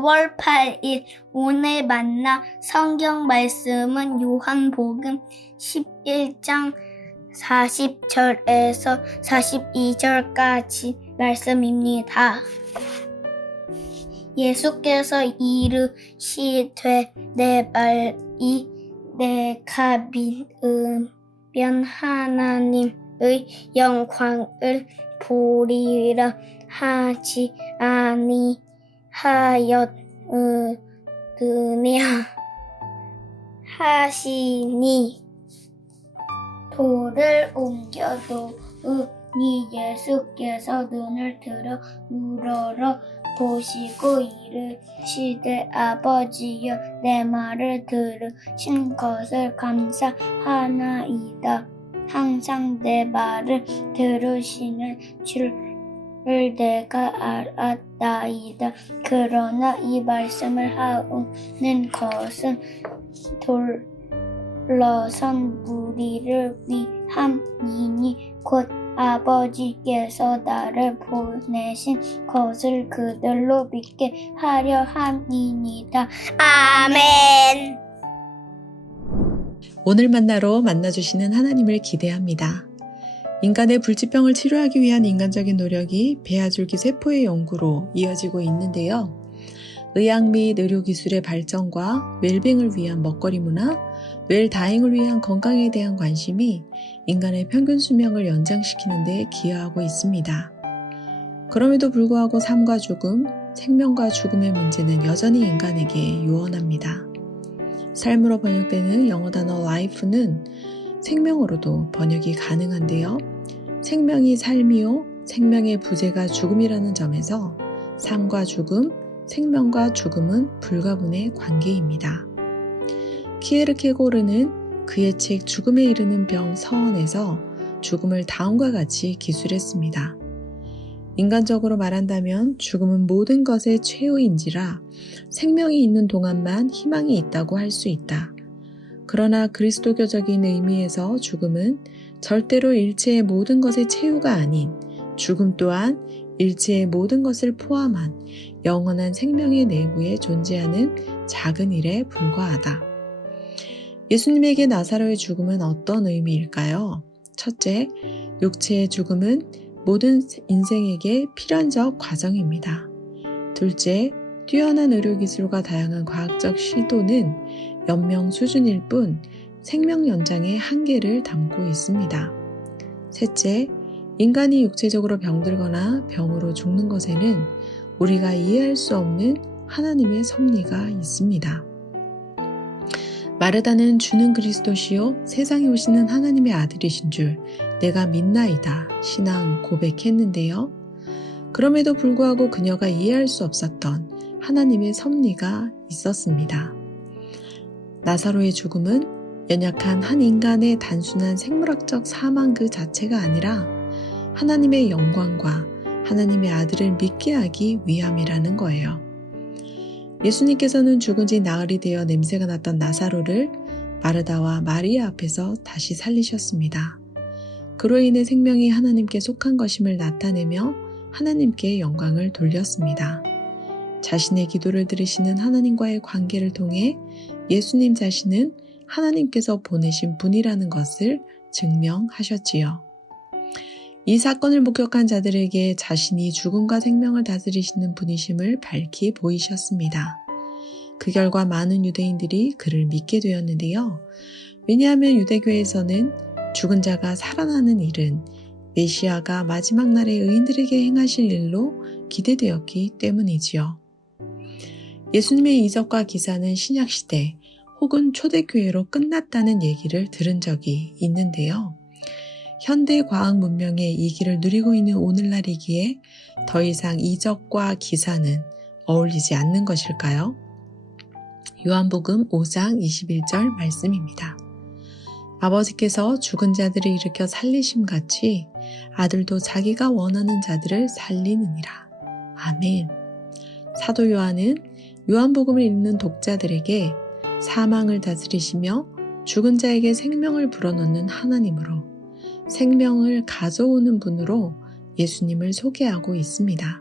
6월 8일 오늘 만나 성경 말씀은 요한복음 11장 40절에서 42절까지 말씀입니다. 예수께서 이르시되 내 말이 내가 믿으면 하나님의 영광을 보리라 하지 아니하였느냐 하시니 돌을 옮겨놓으니 예수께서 눈을 들어 우러러 보시고 이르시되 아버지여 내 말을 들으신 것을 감사하나이다. 항상 내 말을 들으시는 줄을 내가 알았나이다. 그러나 이 말씀을 하오는 것은 둘러선 무리를 위함이니 곧 아버지께서 나를 보내신 것을 그들로 믿게 하려 함이니이다. 아멘. 오늘 만나러 만나주시는 하나님을 기대합니다. 인간의 불치병을 치료하기 위한 인간적인 노력이 배아줄기 세포의 연구로 이어지고 있는데요. 의학 및 의료기술의 발전과 웰빙을 위한 먹거리 문화, 웰다잉을 위한 건강에 대한 관심이 인간의 평균 수명을 연장시키는 데 기여하고 있습니다. 그럼에도 불구하고 삶과 죽음, 생명과 죽음의 문제는 여전히 인간에게 요원합니다. 삶으로 번역되는 영어 단어 life는 생명으로도 번역이 가능한데요. 생명이 삶이요, 생명의 부재가 죽음이라는 점에서 삶과 죽음, 생명과 죽음은 불가분의 관계입니다. 키에르케고르는 그의 책 죽음에 이르는 병 서원에서 죽음을 다음과 같이 기술했습니다. 인간적으로 말한다면 죽음은 모든 것의 최후인지라 생명이 있는 동안만 희망이 있다고 할 수 있다. 그러나 그리스도교적인 의미에서 죽음은 절대로 일체의 모든 것의 최후가 아닌 죽음 또한 일체의 모든 것을 포함한 영원한 생명의 내부에 존재하는 작은 일에 불과하다. 예수님에게 나사로의 죽음은 어떤 의미일까요? 첫째, 육체의 죽음은 모든 인생에게 필연적 과정입니다. 둘째, 뛰어난 의료기술과 다양한 과학적 시도는 연명 수준일 뿐 생명 연장의 한계를 담고 있습니다. 셋째, 인간이 육체적으로 병들거나 병으로 죽는 것에는 우리가 이해할 수 없는 하나님의 섭리가 있습니다. 마르다는 주는 그리스도시요 세상에 오시는 하나님의 아들이신 줄 내가 믿나이다 신앙 고백했는데요. 그럼에도 불구하고 그녀가 이해할 수 없었던 하나님의 섭리가 있었습니다. 나사로의 죽음은 연약한 한 인간의 단순한 생물학적 사망 그 자체가 아니라 하나님의 영광과 하나님의 아들을 믿게 하기 위함이라는 거예요. 예수님께서는 죽은 지 나흘이 되어 냄새가 났던 나사로를 마르다와 마리아 앞에서 다시 살리셨습니다. 그로 인해 생명이 하나님께 속한 것임을 나타내며 하나님께 영광을 돌렸습니다. 자신의 기도를 들으시는 하나님과의 관계를 통해 예수님 자신은 하나님께서 보내신 분이라는 것을 증명하셨지요. 이 사건을 목격한 자들에게 자신이 죽음과 생명을 다스리시는 분이심을 밝히 보이셨습니다. 그 결과 많은 유대인들이 그를 믿게 되었는데요. 왜냐하면 유대교에서는 죽은 자가 살아나는 일은 메시아가 마지막 날에 의인들에게 행하실 일로 기대되었기 때문이지요. 예수님의 이적과 기사는 신약시대 혹은 초대교회로 끝났다는 얘기를 들은 적이 있는데요. 현대 과학 문명의 이 길을 누리고 있는 오늘날이기에 더 이상 이적과 기사는 어울리지 않는 것일까요? 요한복음 5장 21절 말씀입니다. 아버지께서 죽은 자들을 일으켜 살리심같이 아들도 자기가 원하는 자들을 살리느니라. 아멘. 사도 요한은 요한복음을 읽는 독자들에게 사망을 다스리시며 죽은 자에게 생명을 불어넣는 하나님으로 생명을 가져오는 분으로 예수님을 소개하고 있습니다.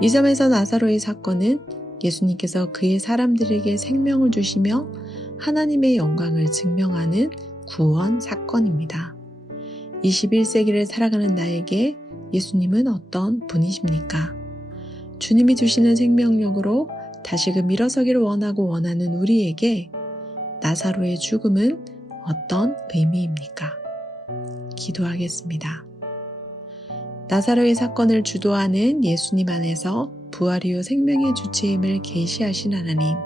이 점에서 나사로의 사건은 예수님께서 그의 사람들에게 생명을 주시며 하나님의 영광을 증명하는 구원 사건입니다. 21세기를 살아가는 나에게 예수님은 어떤 분이십니까? 주님이 주시는 생명력으로 다시금 일어서기를 원하는 우리에게 나사로의 죽음은 어떤 의미입니까? 기도하겠습니다. 나사로의 사건을 주도하는 예수님 안에서 부활이요 생명의 주체임을 계시하신 하나님,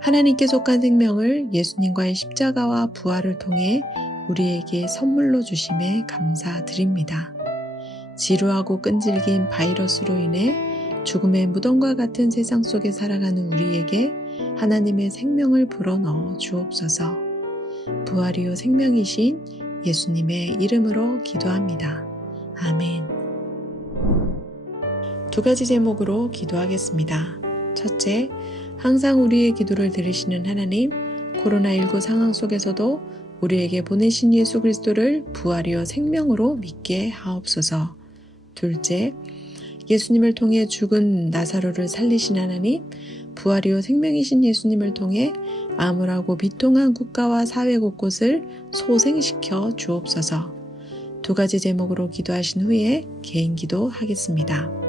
하나님께 속한 생명을 예수님과의 십자가와 부활을 통해 우리에게 선물로 주심에 감사드립니다. 지루하고 끈질긴 바이러스로 인해 죽음의 무덤과 같은 세상 속에 살아가는 우리에게 하나님의 생명을 불어넣어 주옵소서. 부활이요 생명이신 예수님의 이름으로 기도합니다. 아멘. 두 가지 제목으로 기도하겠습니다. 첫째, 항상 우리의 기도를 들으시는 하나님, 코로나19 상황 속에서도 우리에게 보내신 예수 그리스도를 부활이요 생명으로 믿게 하옵소서. 둘째, 예수님을 통해 죽은 나사로를 살리신 하나님, 부활이요 생명이신 예수님을 통해 암울하고 비통한 국가와 사회 곳곳을 소생시켜 주옵소서. 두 가지 제목으로 기도하신 후에 개인 기도 하겠습니다.